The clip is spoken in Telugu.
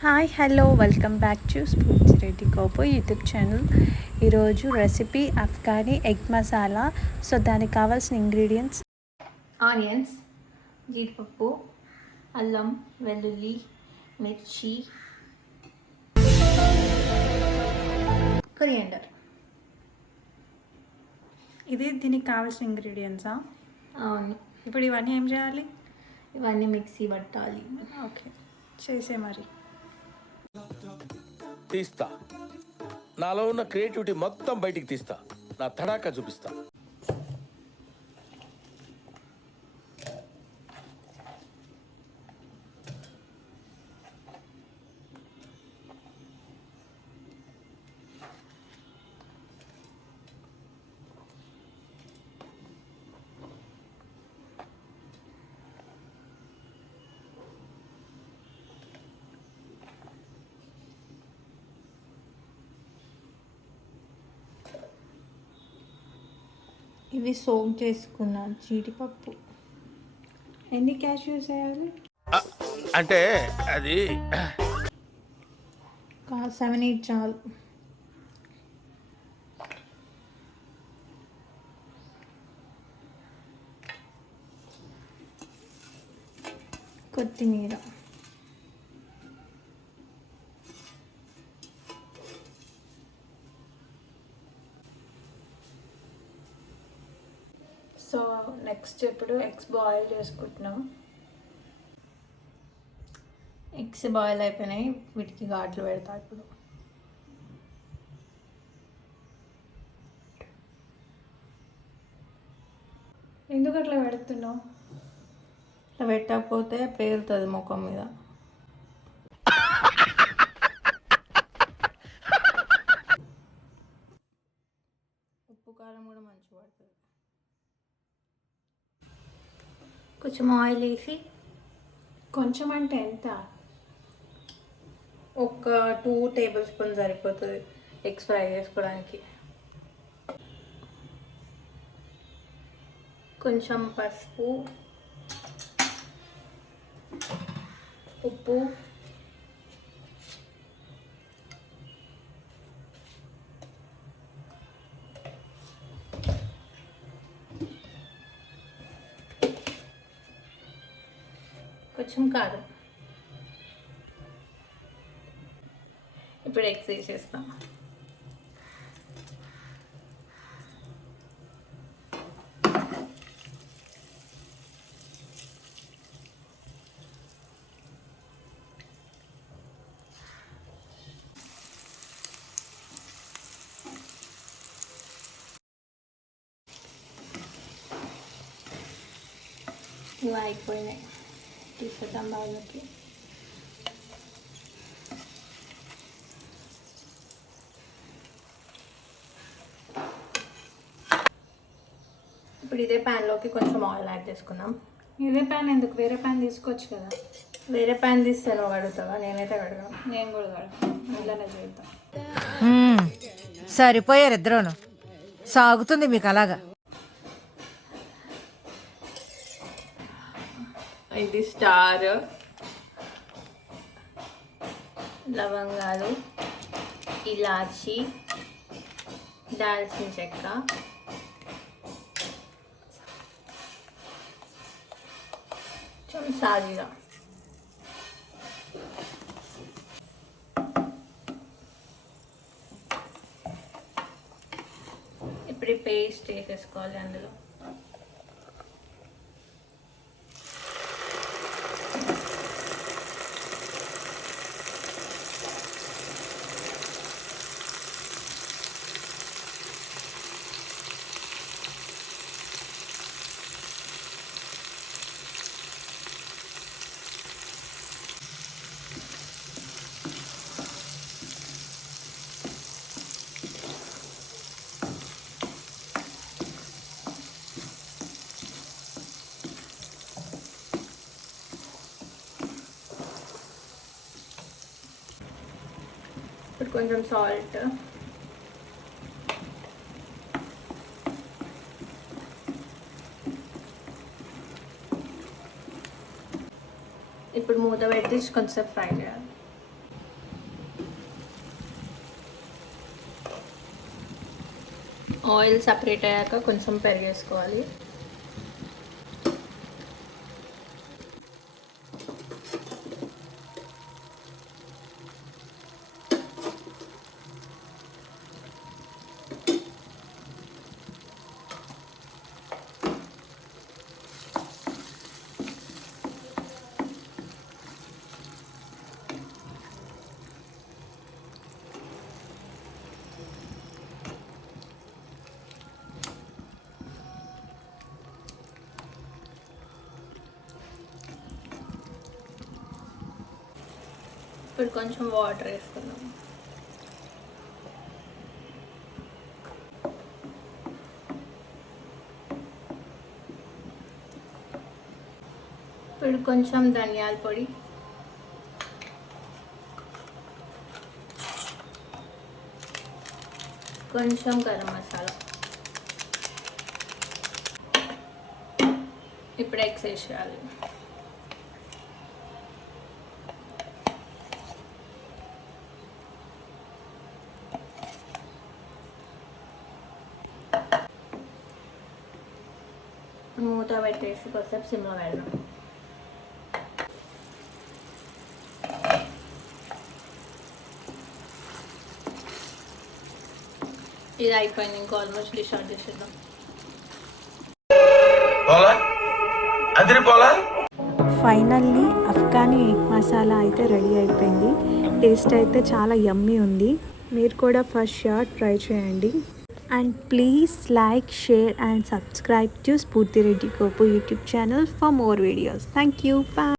Hi hello welcome back to Spoorthi Reddy Gopu YouTube channel. ఈరోజు recipe Afghani egg masala. So దానికి కావాల్సిన ఇంగ్రీడియంట్స్: ఆనియన్స్, జీడిపప్పు, అల్లం వెల్లుల్లి, మిర్చి, కొరియండర్. ఇది దీనికి కావాల్సిన ఇంగ్రీడియంట్సా? అవును, ఇప్పుడు ఇవన్నీ ఏం చేయాలి? ఇవన్నీ మిక్సీ పట్టాలి. ఓకే, చేసే మరి. తీస్తా, నాలో ఉన్న క్రియేటివిటీ మొత్తం బయటికి తీస్తా, నా తడాకా చూపిస్తా. ఇవి సోక్ చేసుకున్న జీడిపప్పు. ఎన్ని క్యాష్యూస్ వేయాలి? అంటే అది 7-8 చాలు. కొత్తిమీర, సో నెక్స్ట్ ఇప్పుడు ఎగ్స్ బాయిల్ చేసుకుంటున్నాం. ఎగ్స్ బాయిల్ అయిపోయినాయి, వీటికి ఘాట్లు పెడతా ఇప్పుడు. ఎందుకు అట్లా పెడుతున్నావు? ఇట్లా పెట్టకపోతే పేరుతుంది ముఖం మీద. ఉప్పు కారం కూడా మంచిగా పడుతుంది. కొంచెం ఆయిల్ వేసి, కొంచెం అంటే ఎంత? ఒక 2 టేబుల్ స్పూన్ సరిపోతుంది ఎగ్స్ ఫ్రై చేసుకోవడానికి. కొంచెం పసుపు, ఉప్పు, కొంచెం కారం. ఇప్పుడు ఎగ్స్ వేసేస్తాం. ఇవి అయిపోయినాయి, తీసేద్దాం బాగులకి. ఇప్పుడు ఇదే ప్యాన్లోకి కొంచెం ఆయిల్ యాడ్ చేసుకుందాం. ఇదే ప్యాన్ ఎందుకు? వేరే ప్యాన్ తీసుకోవచ్చు కదా. వేరే ప్యాన్ తీస్తే నువ్వు కడుగుతావా? నేనైతే కడగా. నేను కూడా కడతాను, ఇలానే చేద్దాం. సరిపోయారు ఇద్దరును. సాగుతుంది మీకు అలాగా. ఇది స్టార్, లవంగాలు, ఇలాచి, దాల్చిన చెక్క, కొంచెం సాజీరా. ఇప్పుడు ఈ పేస్ట్ వేసేసుకోవాలి అందులో. ఇప్పుడు కొంచెం సాల్ట్, ఇప్పుడు మూత పెట్టి కొంచెం ఫ్రై చేయాలి. ఆయిల్ సపరేట్ అయ్యాక కొంచెం పెరిగేసుకోవాలి. ఇప్పుడు కొంచెం వాటర్ వేసుకుందాం. ఇప్పుడు కొంచెం ధనియాల పొడి, కొంచెం గరం మసాలా, ఇప్పుడు ఎగ్స్ వేసేయాలి. మూత పెట్టేసి కొద్దిసేపు సిమ్లో పెడదాం. ఇది అయిపోయింది, ఇంకా ఆల్మోస్ట్ డిష్ అవుట్ చేసేద్దాం. ఫైనల్లీ అఫ్ఘానీ ఎగ్ మసాలా అయితే రెడీ అయిపోయింది. టేస్ట్ అయితే చాలా యమ్మీ ఉంది. మీరు కూడా ఫస్ట్ షాట్ ట్రై చేయండి. And please like, share and subscribe to Spoorthi Reddy Gopu YouTube channel for more videos. Thank you. Bye.